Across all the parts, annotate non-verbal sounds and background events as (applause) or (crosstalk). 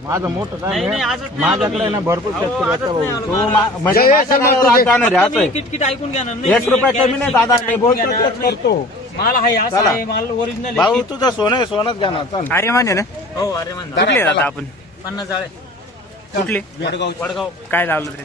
माझं मोठं नाही, नाही, आजच नाही आलो माझ्याकडे मी. ना भरपूर अहो, शेतकरी आजच आहेत नाही भाऊ. आलो. तो मला- मा- म्हणजे जय माझ्या श्रीराम, नावावर जय जाणार आहे, असं तुम्ही आहे. किटकिट ऐकून घ्या ना नाही, एक रुपया कमी नाही दादा मी ऐकून बोलतो घ्या ना. तेच नाही. करतो माल आहे असं चला. आहे माल ओरिजिनल भाऊ तुझं सोनं आहे, सोनंच घ्या ना चल अरे मान्य ना हो अरे म्हणा कुठले आपण पन्नास जाळे कुठले वडगाव वडगाव काय लावलं ते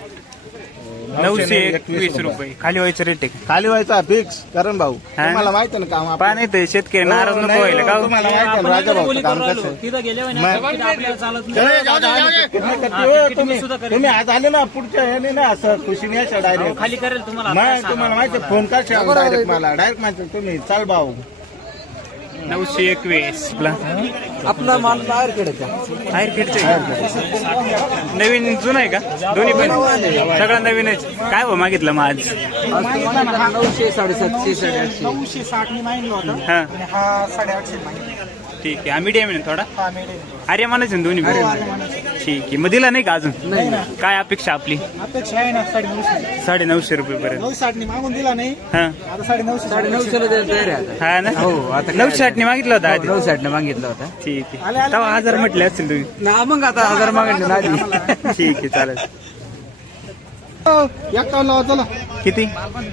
नऊशे एकवीस रुपये खाली व्हायचं रेट आहे? खाली व्हायचा फिक्स करण भाऊ हा? तुम्हाला माहिती ना काम पहा आपलं. नाही तर शेतकरी नाराज हो, नको नाही, व्हायला का हो? तुम्हाला माहिती ना, राजा भाऊचं काम कसं आहे. तिथं गेले मग- आपल्याला चालत चला, नाही जाऊ दे, जाऊ दे. किती हा, किती तुम्ही सुद्धा करेल. तुम्ही आज आले ना पुढच्या ह्याने ना असं खुशीने यायचं अहो, डायरेक्ट खाली करेल तुम्हाला मग. तुम्हाला माहिती फोन का डायरेक्ट मला डायरेक्ट माहिती तुम्ही चाल भाऊ नऊशे एकवीस. आपला आपला माल बाहेर खेळायचा. बाहेर फिरते नवीन जुना आहे का? दोन्ही पण? सगळं नवीनच काय हो मागितलं मग आज? नऊशे साडेसातशे साडेआठशे. नऊशे साठ मी मागितलं होतं. आणि साडेआठशे मागितलं. ठीक आहे. आम्ही मीडियम आहे ना थोडा? हा अरे ना दोन्ही. ठीक आहे. मग दिला नाही का अजून? नाही ना. काय अपेक्षा आपली? अपेक्षा आहे ना साडे नऊशे साडे नऊशे रुपये पर्यंत. नऊ साठनी मागून दिला नाही. हा. आता साडे नऊशे साडे द्यायला तयार आहे आता. हा ना? हो, आता काय नऊशे आठने मागितलं होतं आधी. नऊ साठने मागितला होता. ठीक आले, आहे. आले, तेव्हा हजार म्हटले असतील तुम्ही. ना मग आता हजार मागितले ना आधी. (laughs) ठीक आहे चालेल. एक्कावन्न लावा चला. किती?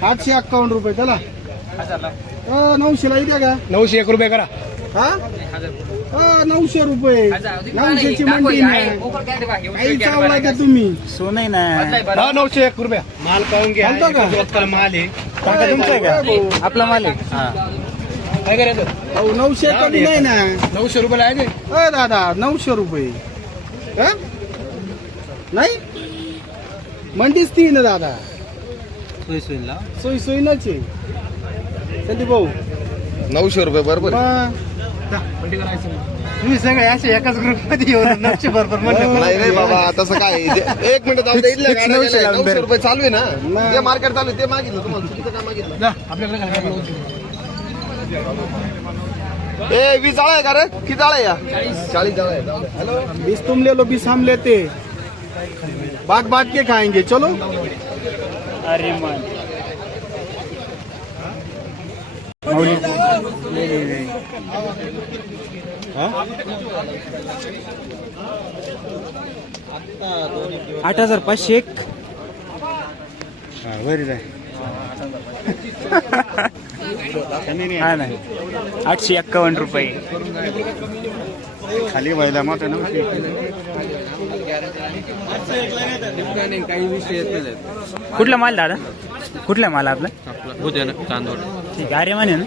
आठशे एक्कावन्न रुपये चला. नऊशेला येते का? नऊशे एक रुपये करा. हा? नऊशे रुपये. नऊशेची मंडी नाही. काही चावला तुम्ही. सोन आहे ना नऊशे एक रुपये. माल पाहून घ्या. का? माल आहे. तुमचं आहे? का? आपला माल आहे. काय करायचं? अहो, नऊशे कमी नाही ना. नऊशे रुपये आहे अ दादा नऊशे रुपये. हा? नाही? मंडीच ती ना दादा. सोयी सोयीनाच आहे. संदीप भाऊ नऊशे रुपये बरोबर तुम्ही सगळे असे एकाच ग्रुपमध्ये येऊन नऊशे बरोबर नाही रे बाबा तसं काय एक मिनिट जाऊ दे, इथल्या गाड्या नऊशे गेल्या, लावून नऊशे धर. रुपये चालू आहे ना. मग. ते मार्केट चालू आहे ते मागितलं तुम्हाला. चुकीचं काय मागितलं? आपल्याकडे ए वीस जाळं आहे का रे? किती जाळं आहे या? चाळीस. जाळं आहे. जाऊ दे. हॅलो? बीस तुम ले लो बीस हम लेते बांट बांट के खाएंगे. चलो. अरे मन माऊली आठ हजार पाचशे एक. हा नाही. आठशे एक्कावन्न रुपये. खाली व्हायला मोठं ना. काही विषय येत नाही कुठला माल दादा? कुठला माल आपला? तांदूळ ठीक आहे अरे माने ना?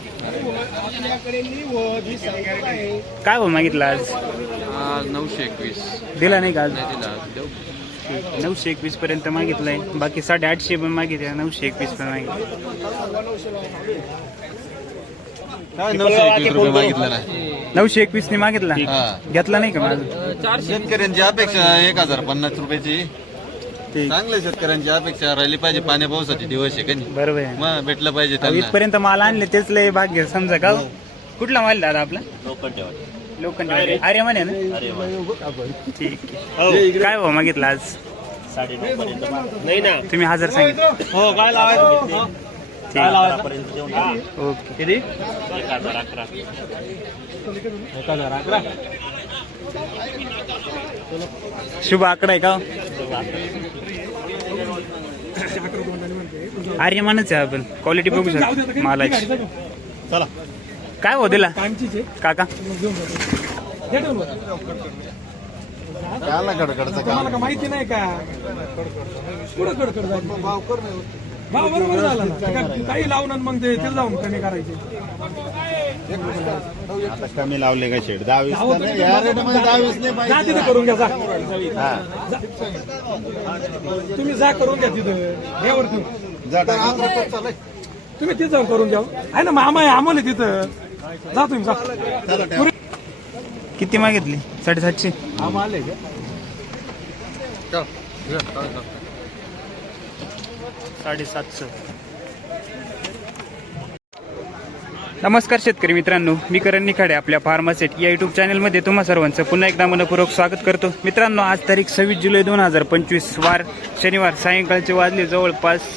काय भाऊ मागितला आज? नऊशे एकवीस दिला नाही का आज? नऊशे एकवीस पर्यंत मागितलंय. बाकी साडे आठशे पण मागितले नऊशे एकवीस पण मागितलं. रुपये मागितलं नाही नऊशे एकवीस ने मागितला? हा. घेतला नाही का माझं? शेतकऱ्यांची अपेक्षा एक हजार पन्नास रुपयाची. ठीक चांगल्या शेतकऱ्यांची अपेक्षा राहिली पाहिजे पाण्या पावसाचे दिवस आहे का नाही? बरोबर आहे. मग भेटलं पाहिजे अहो, त्यांना. इथपर्यंत माल आणले तेच लय भाग्य समजा का? हो? कुठला माल दादा आपला? लोखंड अरे म्हणे ना? ठीक आहे. काय भाऊ मागितलं आज? नाही ना तुम्ही हजार सांगितलं. हो काय लावायचं? ओके. किती? शुभ आकडा आहे का? आर्यमानच आहे आपण. क्वालिटी बघू शकतो. मालाची. चला. काय हो दिला? काका. काय कडकडचं माहिती नाही का? कुठं कडकड झाली? भाव बरोबर झाला ना. काही लावून आणि मग ते ते जाऊन कमी करायचे. आता कमी लावले का शेड दहावीस जाऊ तर नाही, या रेटमध्ये दहावीस नाही जा पाहिजे. तिथं करून घ्या जा. हा. जा. तुम्ही जा करून घ्या तिथं. जा टाका. तुम्ही तिथं जाऊन करून घ्या. आहे ना मामा आहे आम्हाला तिथं. जा तुम्ही जा. किती मागितली? साडेसातशे. आम्हाला साडेसातशे. नमस्कार शेतकरी मित्रांनो मी करण निखाडे आपल्या फार्मासेट या युट्यूब चॅनलमध्ये तुम्हा सर्वांचं पुन्हा एकदा मनपूर्वक स्वागत करतो. मित्रांनो आज तारीख सव्वीस जुलै दोन हजार पंचवीस वार शनिवार. सायंकाळचे वाजले जवळपास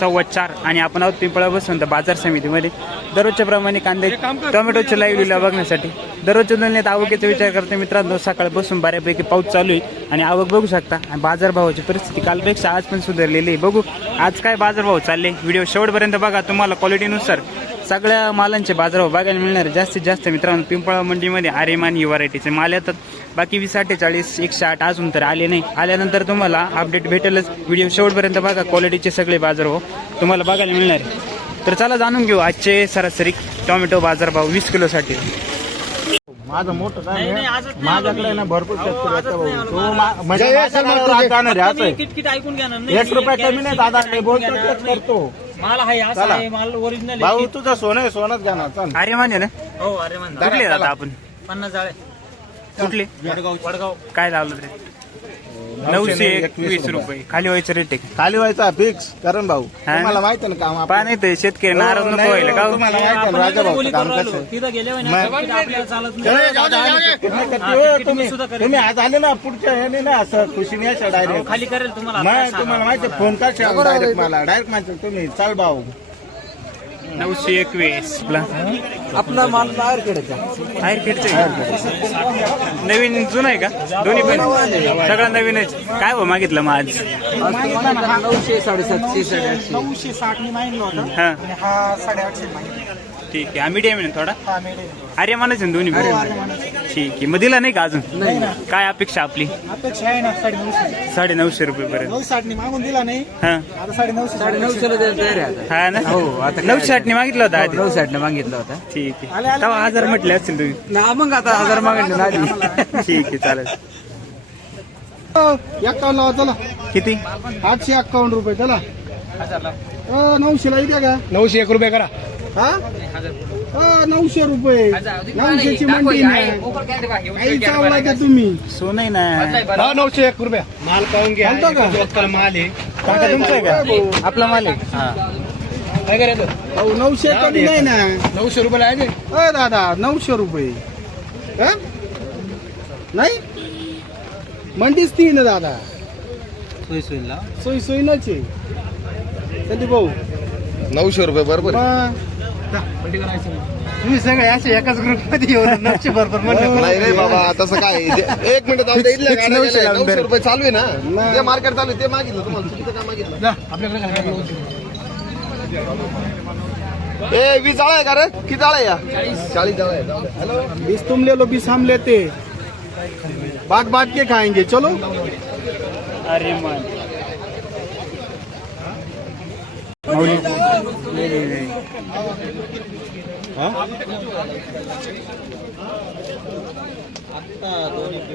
सव्वा चार आणि आपण आहोत पिंपळा बसवंत बाजार समितीमध्ये. दररोजच्या प्रमाणे कांदे टोमॅटोचे लाईव्ह बघण्यासाठी. दररोजच्या तुलनेत आवकेचा विचार करते मित्रांनो सकाळ बसून बऱ्यापैकी पाऊस चालू आहे आणि आवक बघू शकता. आणि बाजारभावाची परिस्थिती कालपेक्षा आज पण सुधारलेली आहे. बघू आज काय बाजारभाव चालले? व्हिडिओ शेवटपर्यंत बघा तुम्हाला क्वालिटीनुसार सगळ्या मालांचे बाजारभाव बघायला मिळणार आहे. जास्तीत जास्त मित्रांनो पिंपळा मंडीमध्ये आरेमान ही व्हरायटीचे माल येतात. बाकी वीस अठ्ठेचाळीस एकशे आठ अजून तर आले नाही. आल्यानंतर तुम्हाला अपडेट भेटेलच. व्हिडिओ शेवटपर्यंत बघा क्वालिटीचे सगळे बाजारभाव तुम्हाला बघायला मिळणार आहे. तर चला जाणून घेऊ आजचे सरासरी टोमॅटो बाजारभाव वीस किलोसाठी. माझं मोठं माझ्याकडे. ना भरपूर शेतकरी म्हणजे एक रुपया कमी नाही दादा बोलतो करतो. माल आहे असं चला. आहे माल ओरिजिनल भाऊ तुझं सोनं आहे सोनच घ्या ना चल. अरे माने ना. हो अरे कुठले आता आपण? पन्नास जाळे. कुठले? वडगाव. वडगाव काय लावलं ते नऊशे एकवीस रुपये खाली व्हायचं रेट आहे खाली व्हायचा फिक्स करण भाऊ हा? तुम्हाला माहिती आहे ना काम? नाही तर शेतकरी नाराज हो, नको नाही, व्हायला का हो? तुम्हाला माहिती आपण ना राजा करून काम राहिलो. कसं आहे. तिथं गेले मग- तिथं आपल्याला चालत ए, नाही जाऊ दे, जाऊ दे. किती हा, किती वेळ किती तुम्ही सुद्धा करेल. तुम्ही आज आले ना पुढच्या ह्याने ना असं खुशीने अहो, डायरेक्ट खाली करेल तुम्हाला तुम्हाला. माहिती फोन का डायरेक्ट मला डायरेक्ट माहिती तुम्ही चाल भाऊ नऊशे एकवीस. आपला आपला माल बाहेर खेळायचा. बाहेर फिरते नवीन जुनं आहे का? दोन्ही पण? सगळं नवीनच. काय हो मागितलं मग आज नऊशे साडेसातशे साडेआठशे. नऊशे साठ मी मागितलं होतं. हा. आणि हा साडेआठशे ठीक आहे. आम्ही मीडियम आहे ना थोडा? हा मेडे अरे मानायचं ना दोन्ही पण. ठीक आहे. मग दिला नाही का अजून? काय अपेक्षा आपली? अपेक्षा आहे ना साडे नऊशे साडे नऊशे रुपये पर्यंत. नऊ साठनी मागून दिला नाही. हा. आता साडे नऊशे साडे नऊशेला द्यायला तयार आहे आता. हा ना? हो, आता नऊशे आठने मागितलं होतं आधी. नऊ साठने मागितला होता. ठीक आले, आहे. आले, तेव्हा हजार म्हटले असतील तुम्ही. ना मग आता हजार मागितले ना आधी. ठीक आहे चालेल. एक्कावन्न लावा चला. किती? आठशे एक्कावन्न रुपये चला. अ, नऊशेला येते का? नऊशे एक रुपये करा. हा? नऊशे रुपये. नऊशेची मंडी नाही. काही चावला का तुम्ही? सोन आहे ना. नऊशे एक रुपये. माल पाहून घ्या. चालतो का? माल आहे. काका तुमचं आहे का? आपला माल आहे. काय करायचं? अहो नऊशे कमी नाही ना. नऊशे रुपये आहे अ दादा नऊशे रुपये. हा? नाही? मंडीच ती ना दादा. सोयी सोयीनाच आहे. संदीप भाऊ नऊशे रुपये बरोबर मग? तुम्ही सगळे असे एकाच ग्रुप मध्ये येऊन नऊशे बरोबर म्हणलं नाही बाबा तसं काय? जे- एक मिनिट जाऊ दे, इथल्या Fix (laughs) गाड्या नऊशे गेल्या, नऊशे धर. रुपये चालू आहे ना. जे मार्केट चालू आहे ते मागितलं तुम्हाला. चुकीचं काय मागितलं? ए वीस जाळं आहे का रे? किती जाळं आहे या? चाळीस. जाळं आहे जाऊ दे. हॅलो? बीस तुम ले लो बीस हम लेते बांट बांट के खाएँगे. चलो. अरे मान. माऊली.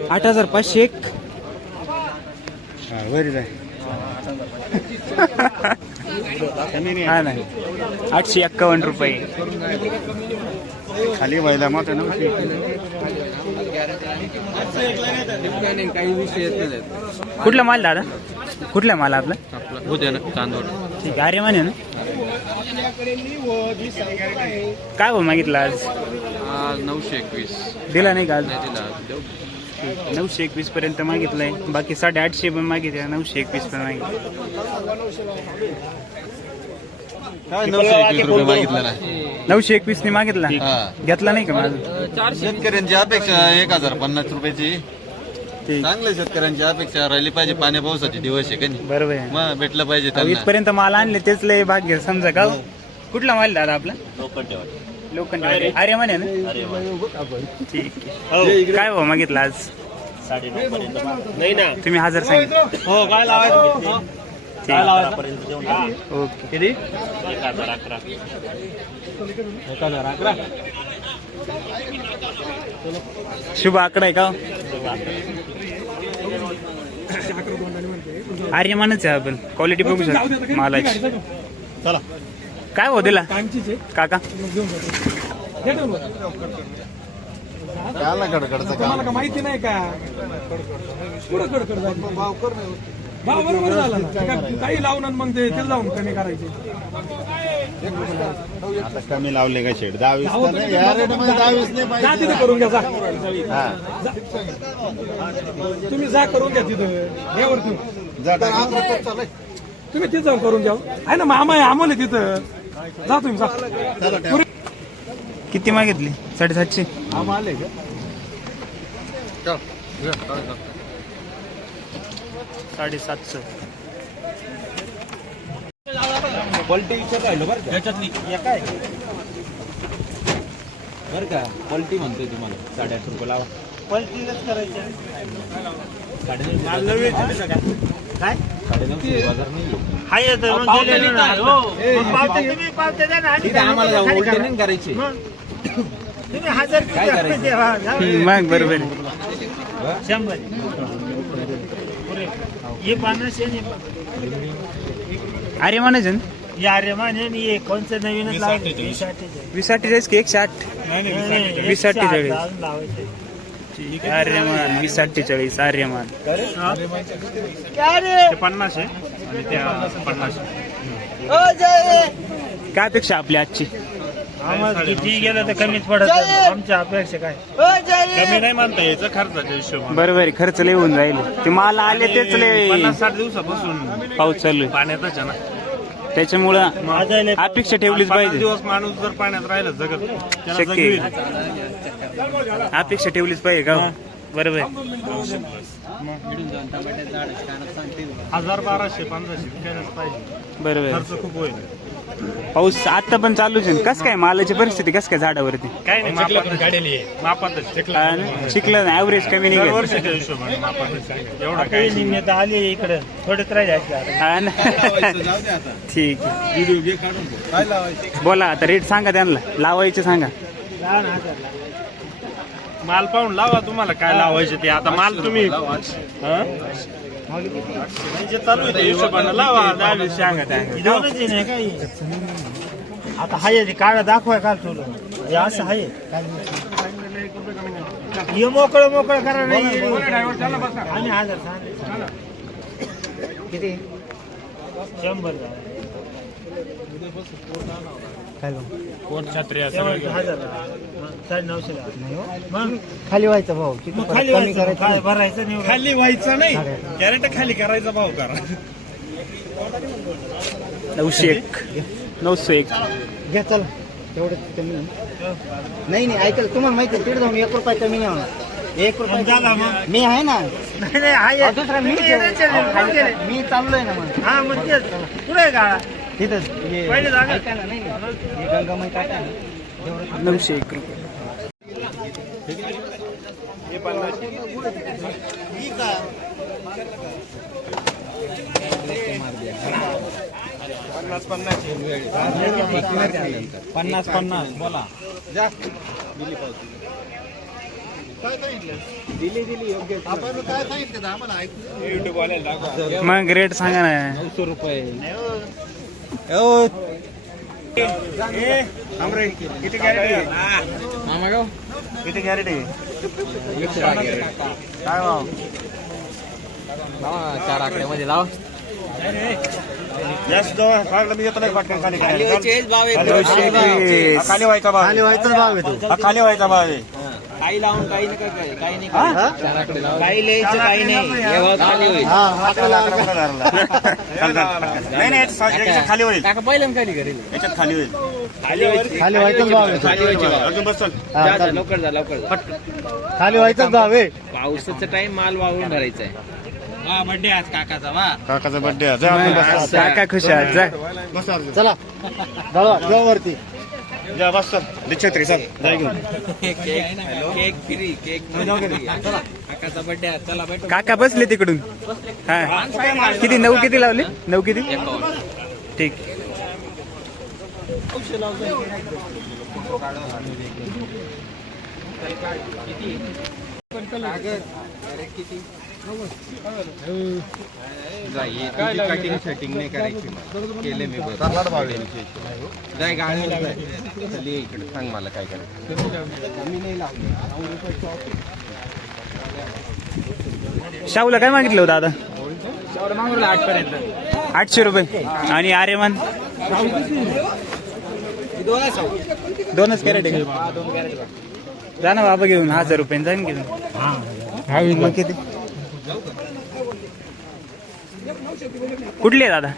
आठ हजार पाचशे एक. हा नाही आठशे एक्कावन्न रुपये. खाली व्हायला मग नऊशे काही विषय येत नाही. कुठला माल दादा? कुठला माल आपला? उद्या ना चांदवड. ठीक आहे अरे माने ना. काय भाऊ मागितलं आज? नऊशे एकवीस. दिला नाही का आज? दिला नऊशे एकवीस पर्यंत मागितलंय. बाकी साडे आठशे पण मागितलं नऊशे एकवीस पण मागितलं. काय नऊशे एकवीस रुपये मागितलं ना नऊशे एकवीस ने मागितला. हा. घेतला नाही का माझं शेतकऱ्यांची अपेक्षा एक हजार पन्नास रुपयाची. ठीक चांगल्या शेतकऱ्यांची अपेक्षा राहिली पाहिजे पाण्या पावसाचे दिवस आहे का नाही? बरोबर आहे. मग भेटलं पाहिजे अहो, त्यांना. इथपर्यंत माल आणले तेच लय भाग्य समजा का? हो? कुठला माल दादा आपला? लोखंड अरे म्हणे ना? ठीक आहे. काय भाऊ मागितलं आज? नाही ना तुम्ही हजार सांगितलं. हो काय लावायचं ठीक. ओके. किती? शुभ आकडा आहे का? हो? आर्यमानच आहे आपण. क्वालिटी बघू शकतो. मालाची. चला. काय हो दिला? काका? माहिती नाही का? बरोबर झाला ना. का- काही लावून आणि मग ते तिला जाऊन कमी करायचे. आता कमी लावले का शेड दहावीस तर नाही, या रेटमध्ये दहावीस नाही जा पाहिजे तिथे करून घ्या जा. हा. तुम्ही जा करून घ्या तिथं. हे वरती जा टाका. तुम्ही तिथं जाऊन करून घ्या. आहे ना मामा आहे आम्हाला तिथं. जा तुम्ही जा. किती मागितली? साडेसातशे. साडेसातशे. क्वालिटी विचार राहिलो बरं त्याच्यातली एक आहे बरं का? क्वालिटी म्हणतोय तुम्हाला. साडेआठ रुपये लावा. क्वालिटीच करायचं काय? साडेनऊशे बाजार नाही आम्हाला उलटे नाही करायचे. काय करायचं? मग बरोबर. आहे. अरे म्हणायचं ना वीस अठ्ठेचाळीस की एकशे आठ वीस अठ्ठेचाळीस आर्यमान वीस अठ्ठेचाळीस आर्यमान ते पन्नास आहे. आणि त्या पन्नास काय अपेक्षा आपली आजची? किती गेलं तर कमीच पडत आमच्या अपेक्षा काय? कमी नाही म्हणता यायचं खर्चाच्या हिशोबाने. बरोबर आहे खर्च लय होऊन जाईल. ते माल आले तेच लय. पन्नास साठ दिवसापासून पाऊस चालू आहे. पाण्यातच आहे ना. त्याच्यामुळं अपेक्षा ठेवलीच पन्नास पाहिजे. दिवस माणूस जर पाण्यात राहिलं जगत त्याला शक्य. आहे. अपेक्षा ठेवलीच पाहिजे का हो? बरोबर आहे. हजार बाराशे पंधराशे विकायलाच पाहिजे. बरोबर आहे. खर्च खूप होईल. पाऊस आता पण चालूच आहे. कस काय मालाची परिस्थिती कस काय झाडावरती? काय नाही मापातच मापातच. ना? शिकलं ना ऍव्हरेज कमी निघेल. वर्षाच्या हिशोबाने मापातच एवढा काय नाही. आली इकडे. राहिले हा ना. ठीक आहे. बोला आता रेट सांगा त्यांना. लावायचे सांगा. माल पाहून लावा तुम्हाला काय लावायचे ते. आता माल तुम्ही हा? म्हणजे चालू आहे ते हिशोबानं. लावा दहा वीस सांगा त्या आता हाय ते काढा दाखवाय काल तुला. हे असं आहे हे मोकळं मोकळं करा नाही आणि हजार सांग. किती? शंभर. झालं. काय मग? कोण छत्री तेवढं हजार साडे नऊशे मग? खाली व्हायचा भाऊ. खाली व्हायचं. काय भरायचं नाही खाली व्हायचं नाही. कॅरेट खाली करायचा भाव करा. नऊशे एक. नऊशे एक. घ्या चला. तेवढं कमी नाही नाही ऐकलं तुम्हाला माहिती आहे, तिकडे जाऊन एक रुपये कमी नाही होणार. एक रुपये मी आहे ना. अहो, दुसरा मी मी चाललोय ना मग. हा मग पुढे गाळा? तिथंच पहिले ऐका ना नाही नाही. हे गंगामाई काका आहे ना नऊशे एक रुपये। पन्नास पन्नास बोला। मग रेट सांगा ना नऊशे रुपये। किती कॅरेट किती कॅरेट काय भाव चार आकड्यामध्ये लावा जास्त खाली व्हायचा भाव खाली व्हायचा भाव आहे खाली व्हायचा भाव आहे. काही लावून काही नाही काही काही नाही काही लिहायचं काही नाही. खाली होईल. नाही नाही खाली होईल. काका पहिल्यांदा खाली करेल याच्यात खाली होईल. खाली व्हायची खाली व्हायचाच भाव आहे खाली व्हायची भाव. अजून बस चल. जा, जा, लवकर जा लवकर जा. खाली व्हायचाच भाव आहे पावसाचा टाइम माल वाळून भरायचा आहे. वा बड्डे आज काकाचा वा. काकाचा बर्थडे आहे जा आपण बस. चल. काका खुश आहेत. जा. बस अर्जुन. चला. जाऊ जाऊ वरती. जा बस चल. दे छत्री चल. जा घेऊन केक केक फ्री केक काकाचा आज चला काका बसले तिकडून. हा. किती नऊ किती लावले? नऊ किती? ठीक. कटिंग सेटिंग नाही करायची मला. केले मी जाय. चल ये इकडे सांग मला काय करायचं मी नाही लावले शाहूला काय मागितलं होतं दादा आठशे रुपये आणि आर्यमान दोनच कॅरेट आहे? जा ना बाबा घेऊन हजार रुपये जाईन घेऊन किती कुठली आहे दादा?